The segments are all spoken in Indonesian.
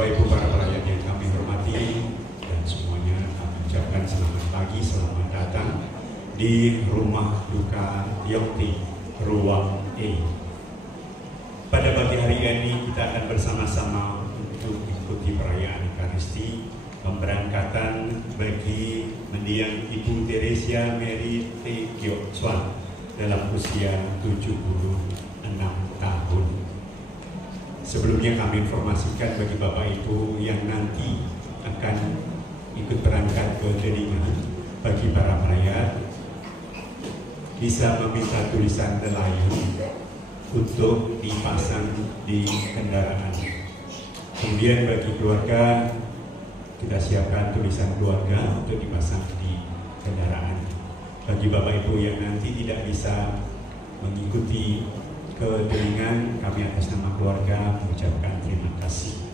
Bapak Ibu para pelayan yang kami hormati dan semuanya kami ucapkan selamat pagi, selamat datang di rumah duka Yokti Ruang E. Pada pagi hari ini kita akan bersama-sama untuk mengikuti perayaan Ekaristi pemberangkatan bagi mendiang Ibu Teresia Mary T. Giok Swan dalam usia 76 tahun. Sebelumnya kami informasikan bagi Bapak Ibu yang nanti akan ikut berangkat ke Delingan, bagi para pelayat bisa meminta tulisan nelayan untuk dipasang di kendaraan. Kemudian bagi keluarga kita siapkan tulisan keluarga untuk dipasang di kendaraan. Bagi Bapak Ibu yang nanti tidak bisa mengikuti ke Delingan, kami atas nama keluarga mengucapkan terima kasih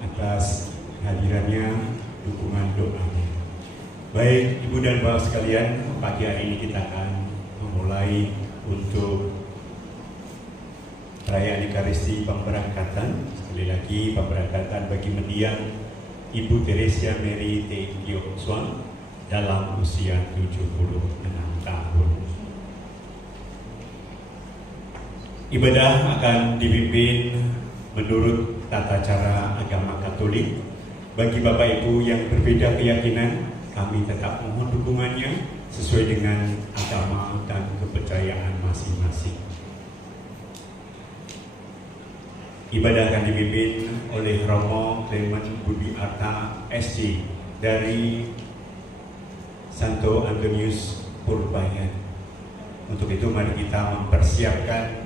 atas hadirannya, dukungan doanya. Baik Ibu dan Bapak sekalian, pagi hari ini kita akan memulai untuk perayaan Ekaristi pemberangkatan. Sekali lagi, pemberangkatan bagi mendiang Ibu Teresia Mary T. Giok Swan dalam usia 76 tahun. Ibadah akan dipimpin menurut tata cara agama Katolik. Bagi Bapak Ibu yang berbeda keyakinan, kami tetap mohon dukungannya sesuai dengan agama dan kepercayaan masing-masing. Ibadah akan dipimpin oleh Romo Clement Budi Arta SC dari Santo Antonius Purbayan. Untuk itu mari kita mempersiapkan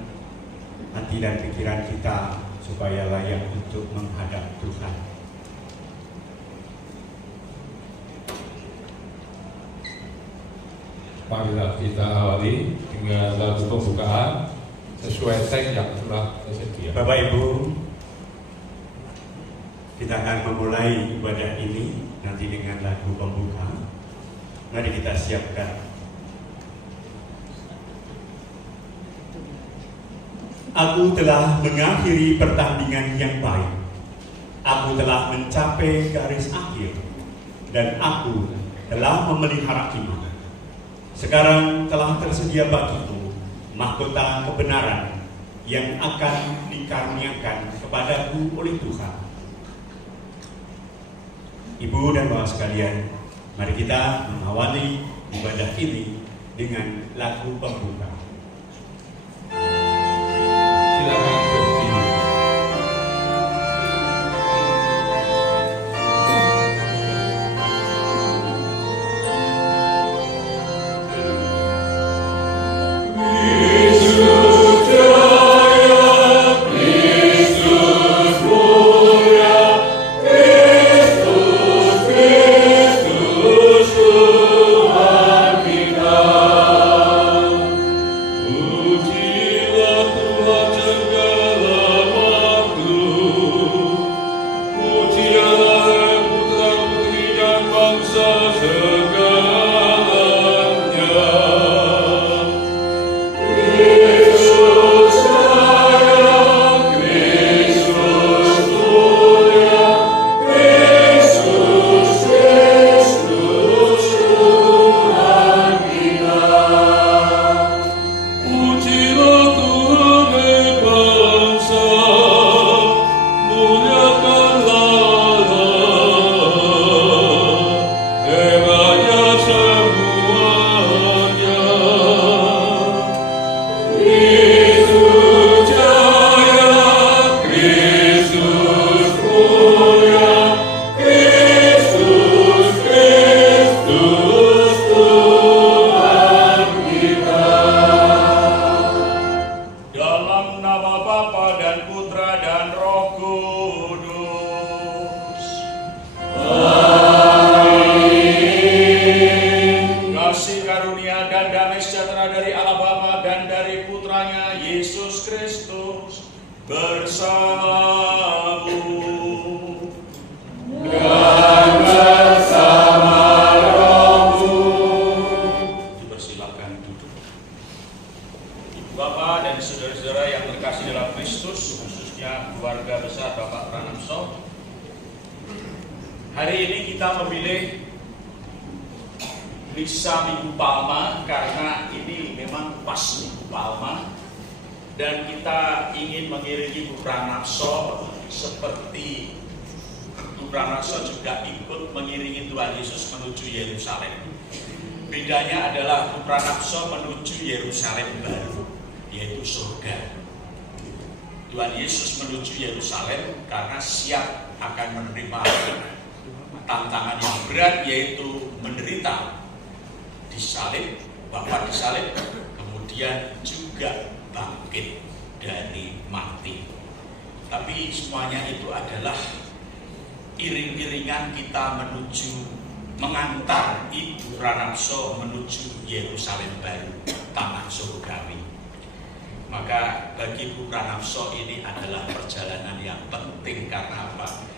hati dan pikiran kita supaya layak untuk menghadap Tuhan. Marilah kita awali dengan lagu pembukaan sesuai teks yang telah tersedia. Bapak Ibu, kita akan memulai ibadah ini nanti dengan lagu pembuka. Mari kita siapkan. Aku telah mengakhiri pertandingan yang baik. Aku telah mencapai garis akhir. Dan aku telah memelihara iman. Sekarang telah tersedia bagiku mahkota kebenaran yang akan dikaruniakan kepadaku oleh Tuhan. Ibu dan Bapak sekalian, mari kita mengawali ibadah ini dengan lagu pembuka. Silakan berdiri. Bapak dan saudara-saudara yang terkasih dalam Kristus, khususnya keluarga besar Bapak Pranamso, Hari ini kita memilih misa Minggu Palma karena ini memang pas Minggu Palma, dan kita ingin mengiringi Bu Pranapso seperti Bu Pranapso juga ikut mengiringi Tuhan Yesus menuju Yerusalem. Bedanya adalah Bu Pranapso menuju Yerusalem baru, yaitu surga. Tuhan Yesus menuju Yerusalem karena siap akan menerima tantangan yang berat, yaitu menderita, disalib, Bapa disalib, kemudian juga bangkit dari mati. Tapi semuanya itu adalah iring-iringan kita menuju, mengantar Ibu Pranapso menuju Yerusalem baru, tanah surgawi. Maka bagi Ibu Pranapso ini adalah perjalanan yang penting. Karena apa?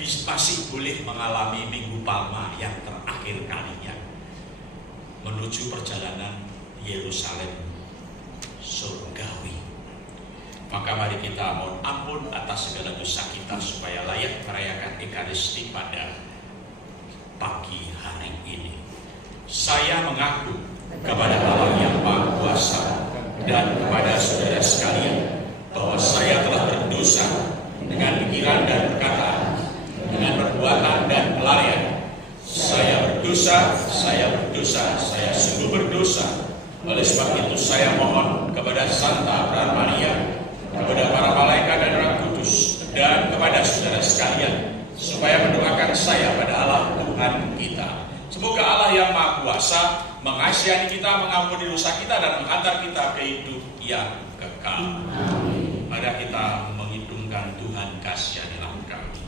Masih boleh mengalami Minggu Palma yang terakhir kalinya menuju perjalanan Yerusalem surgawi. Maka mari kita mohon ampun atas segala dosa kita supaya layak merayakan Ekaristi pada pagi hari ini. Saya mengaku kepada Allah yang Maha Kuasa dan kepada saudara sekalian bahwa saya telah berdosa dengan pikiran dan perkataan, dengan perbuatan dan pelarian. Saya berdosa, saya sungguh berdosa. Oleh sebab itu saya mohon kepada Santa Abraham Maria, kepada para malaikat dan Roh Kudus, dan kepada saudara sekalian, supaya mendoakan saya pada Allah Tuhan kita. Semoga Allah yang Maha Kuasa mengasihani kita, mengampuni dosa kita, dan menghantar kita ke hidup yang kekal. Mari kita menghidungkan Tuhan, kasihanilah kami.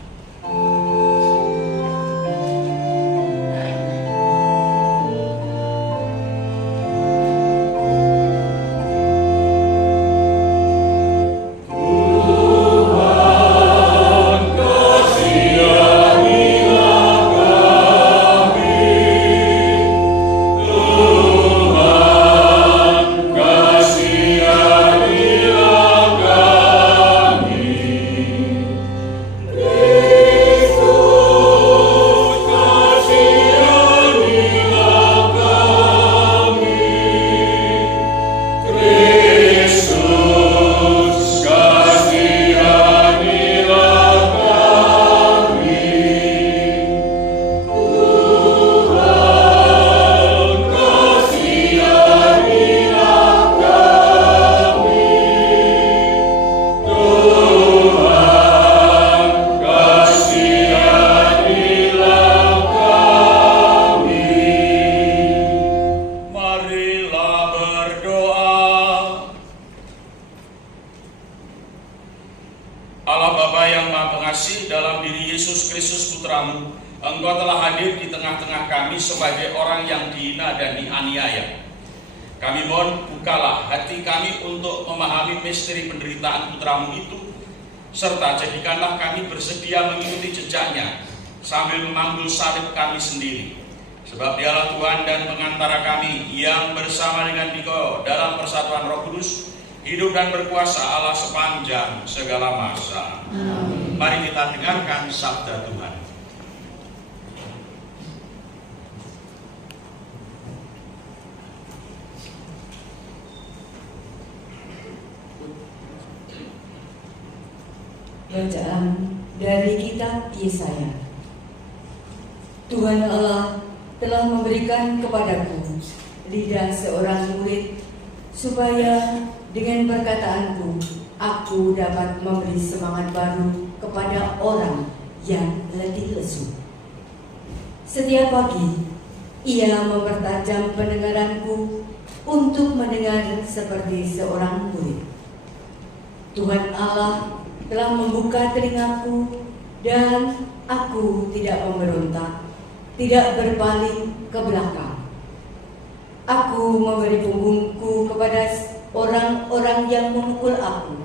Serta jadikanlah kami bersedia mengikuti jejaknya sambil memanggul salib kami sendiri. Sebab Dialah Tuhan dan pengantara kami yang bersama dengan Dikau dalam persatuan Roh Kudus, hidup dan berkuasa Allah sepanjang segala masa. Amin. Mari kita dengarkan sabda Tuhan. Bacaan dari kitab Yesaya. Tuhan Allah telah memberikan kepadaku lidah seorang murid, supaya dengan perkataanku aku dapat memberi semangat baru kepada orang yang letih lesu. Setiap pagi ia mempertajam pendengaranku untuk mendengar seperti seorang murid. Tuhan Allah telah membuka telingaku, dan aku tidak memberontak, tidak berpaling ke belakang. Aku memberi punggungku kepada orang-orang yang memukul aku,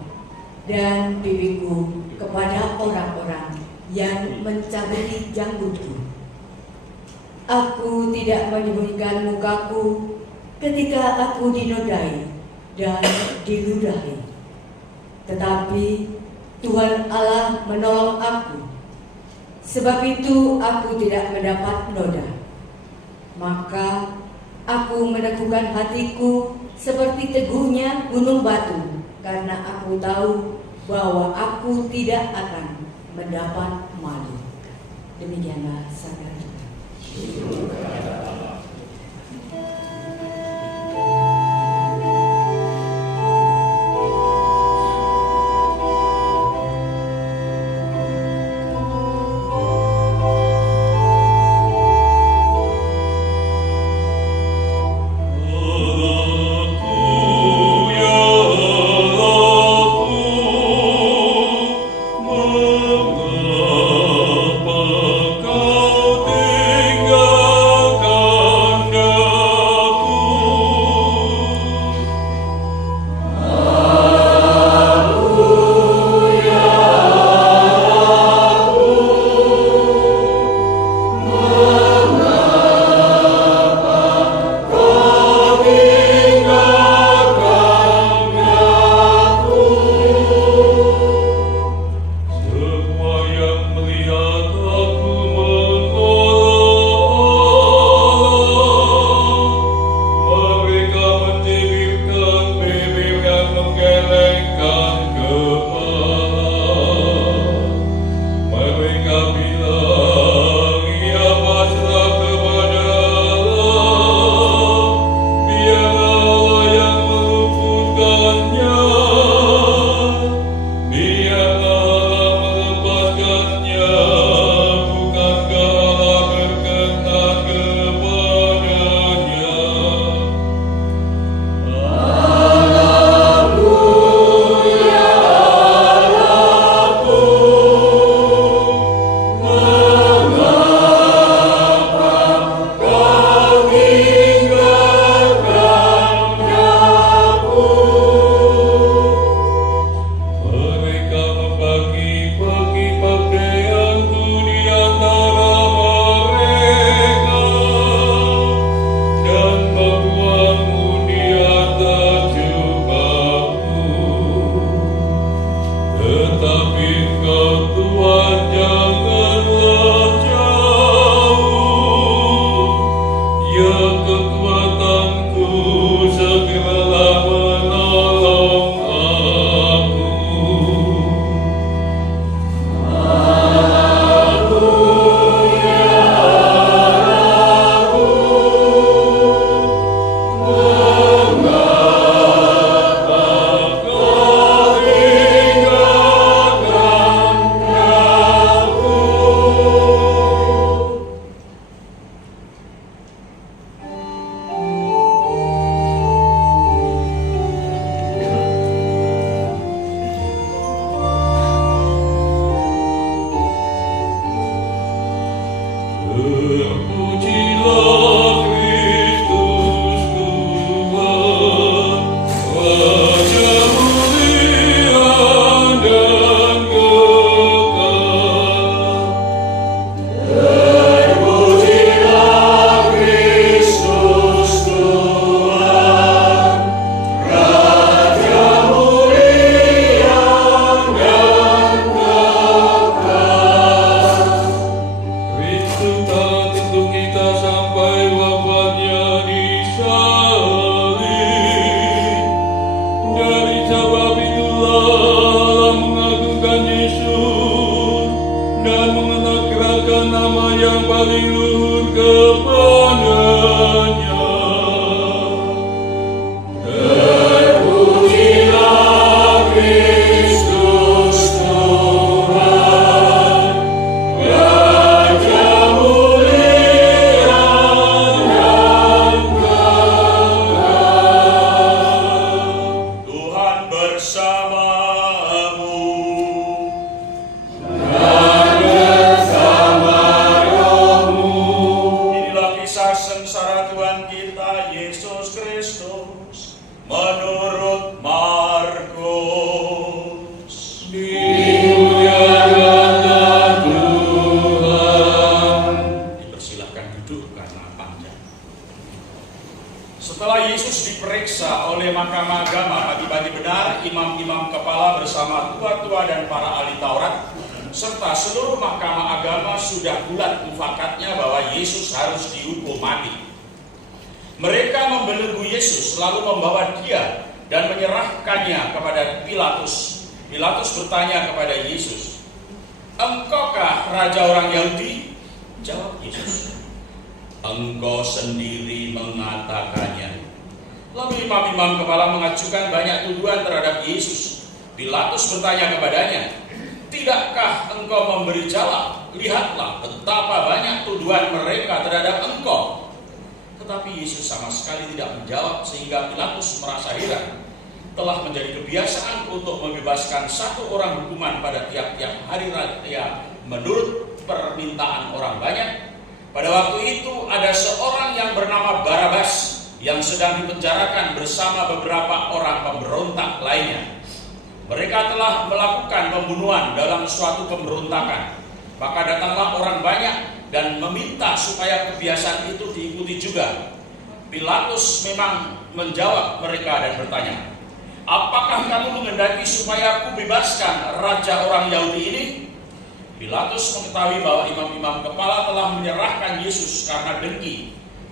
dan pipiku kepada orang-orang yang mencabuli janggutku. Aku tidak menyembunyikan mukaku ketika aku dinodai dan diludahi. Tetapi Tuhan Allah menolong aku. Sebab itu aku tidak mendapat noda. Maka aku meneguhkan hatiku seperti teguhnya gunung batu, karena aku tahu bahwa aku tidak akan mendapat malu. Demikianlah sabda Tuhan. serta seluruh mahkamah agama sudah bulat mufakatnya bahwa Yesus harus dihukum mati. Mereka membelenggu Yesus lalu membawa dia dan menyerahkannya kepada Pilatus. Pilatus bertanya kepada Yesus, "Engkaukah raja orang Yahudi?" Jawab Yesus, "Engkau sendiri mengatakannya." Lalu imam-imam kepala mengajukan banyak tuduhan terhadap Yesus. Pilatus bertanya kepadanya, "Tidakkah engkau memberi jawab? Lihatlah betapa banyak tuduhan mereka terhadap engkau." Tetapi Yesus sama sekali tidak menjawab, sehingga Pilatus merasa heran. Telah menjadi kebiasaan untuk membebaskan satu orang hukuman pada tiap-tiap hari raya menurut permintaan orang banyak. Pada waktu itu ada seorang yang bernama Barabas yang sedang dipenjarakan bersama beberapa orang pemberontak lainnya. Mereka telah melakukan pembunuhan dalam suatu pemberontakan. Maka datanglah orang banyak dan meminta supaya kebiasaan itu diikuti juga. Pilatus memang menjawab mereka dan bertanya, "Apakah kamu menghendaki supaya aku bebaskan raja orang Yahudi ini?" Pilatus mengetahui bahwa imam-imam kepala telah menyerahkan Yesus karena dengki.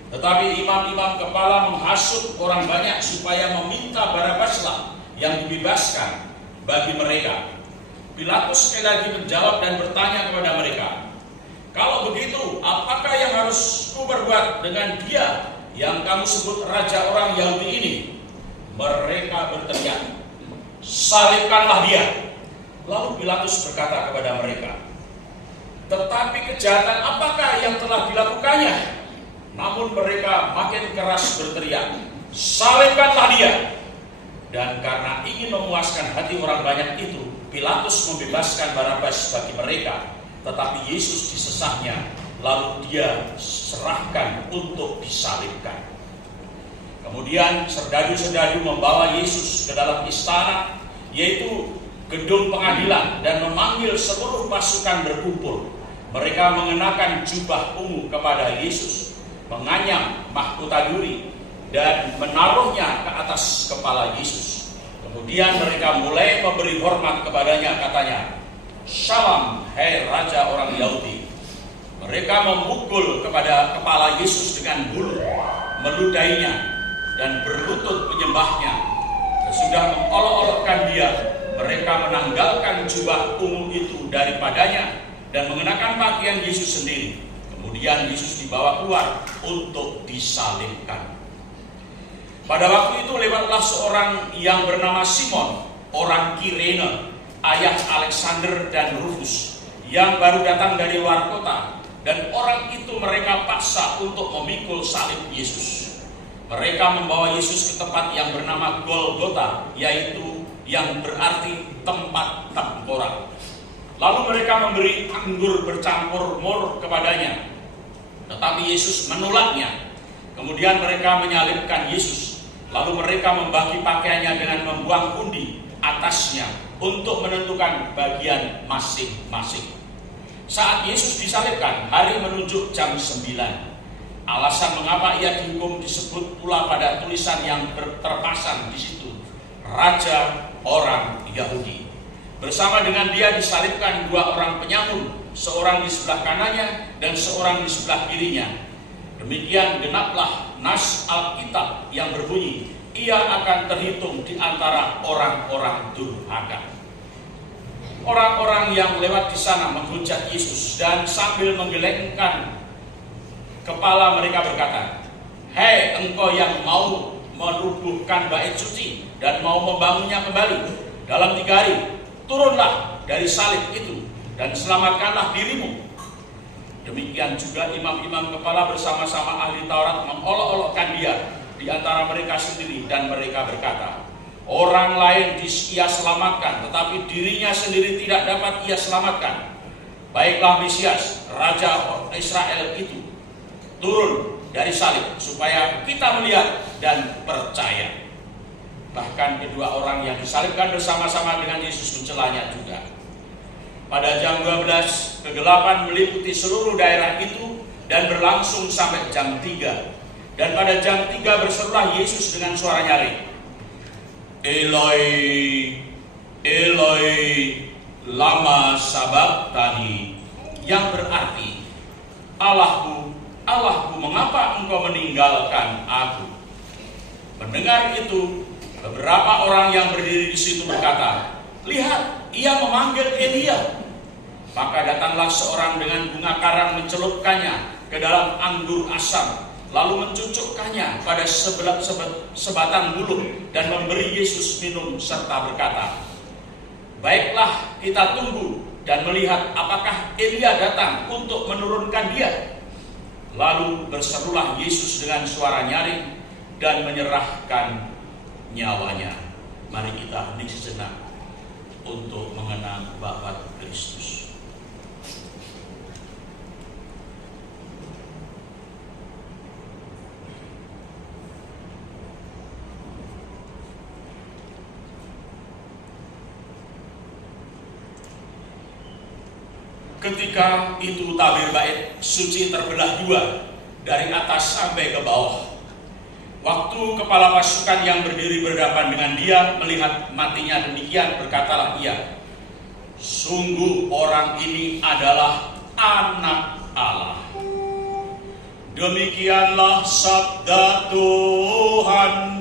Tetapi imam-imam kepala menghasut orang banyak supaya meminta Barabaslah yang dibebaskan bagi mereka. Pilatus sekali lagi menjawab dan bertanya kepada mereka, "Kalau begitu, apakah yang harus kuperbuat dengan dia yang kamu sebut raja orang Yahudi ini?" Mereka berteriak, "Salibkanlah dia!" Lalu Pilatus berkata kepada mereka, "Tetapi kejahatan apakah yang telah dilakukannya?" Namun mereka makin keras berteriak, "Salibkanlah dia!" Dan karena ingin memuaskan hati orang banyak itu, Pilatus membebaskan Barabas bagi mereka. Tetapi Yesus disesahnya, lalu dia serahkan untuk disalibkan. Kemudian serdadu-serdadu membawa Yesus ke dalam istana, yaitu gedung pengadilan, dan memanggil seluruh pasukan berkumpul. Mereka mengenakan jubah ungu kepada Yesus, menganyam mahkota duri, dan menaruhnya ke atas kepala Yesus. Kemudian mereka mulai memberi hormat kepadanya, katanya, "Shalom, hai Raja orang Yahudi." Mereka memukul kepada kepala Yesus dengan bulu, meludainya, dan berlutut menyembahnya. Sesudah mengolok-olokkan dia, mereka menanggalkan jubah ungu itu daripadanya dan mengenakan pakaian Yesus sendiri. Kemudian Yesus dibawa keluar untuk disalibkan. Pada waktu itu lewatlah seorang yang bernama Simon, orang Kirene, ayah Alexander dan Rufus, yang baru datang dari luar kota, dan orang itu mereka paksa untuk memikul salib Yesus. Mereka membawa Yesus ke tempat yang bernama Golgota, yaitu yang berarti tempat tengkorak. Lalu mereka memberi anggur bercampur mur kepadanya, tetapi Yesus menolaknya. Kemudian mereka menyalibkan Yesus. Lalu mereka membagi pakaiannya dengan membuang undi atasnya untuk menentukan bagian masing-masing. Saat Yesus disalibkan, hari menunjuk jam 9. Alasan mengapa ia dihukum disebut pula pada tulisan yang terpasang di situ, Raja orang Yahudi. Bersama dengan dia disalibkan dua orang penyamun, seorang di sebelah kanannya dan seorang di sebelah kirinya. Demikian genaplah nas Alkitab yang berbunyi, ia akan terhitung di antara orang-orang durhaka. Orang-orang yang lewat di sana menghujat Yesus dan sambil menggelengkan kepala mereka berkata, "Hei engkau yang mau merubuhkan bait suci dan mau membangunnya kembali dalam 3 hari, turunlah dari salib itu dan selamatkanlah dirimu." Demikian juga imam-imam kepala bersama-sama ahli Taurat mengolok-olokkan dia di antara mereka sendiri, dan mereka berkata, "Orang lain ia selamatkan, tetapi dirinya sendiri tidak dapat ia selamatkan. Baiklah Mesias, Raja Israel itu, turun dari salib supaya kita melihat dan percaya." Bahkan kedua orang yang disalibkan bersama-sama dengan Yesus mencelanya juga. Pada jam 12, kegelapan meliputi seluruh daerah itu dan berlangsung sampai jam 3. Dan pada jam 3 berserulah Yesus dengan suara nyaring, "Eloi, Eloi, lama sabachthani, yang berarti Allahku, Allahku, mengapa engkau meninggalkan aku? Mendengar itu, beberapa orang yang berdiri di situ berkata, lihat, ia memanggil Elia. Maka datanglah seorang dengan bunga karang, mencelupkannya ke dalam anggur asam, lalu mencucukkannya pada sebatang bulu dan memberi Yesus minum serta berkata, baiklah, kita tunggu dan melihat apakah Elia datang untuk menurunkan dia. Lalu berserulah Yesus dengan suara nyaring dan menyerahkan nyawanya. Mari kita hening sejenak untuk mengenang wafat Kristus. Ketika itu tabir bait suci terbelah dua dari atas sampai ke bawah. Waktu kepala pasukan yang berdiri berhadapan dengan dia melihat matinya demikian, berkatalah ia, sungguh orang ini adalah Anak Allah. Demikianlah sabda Tuhan.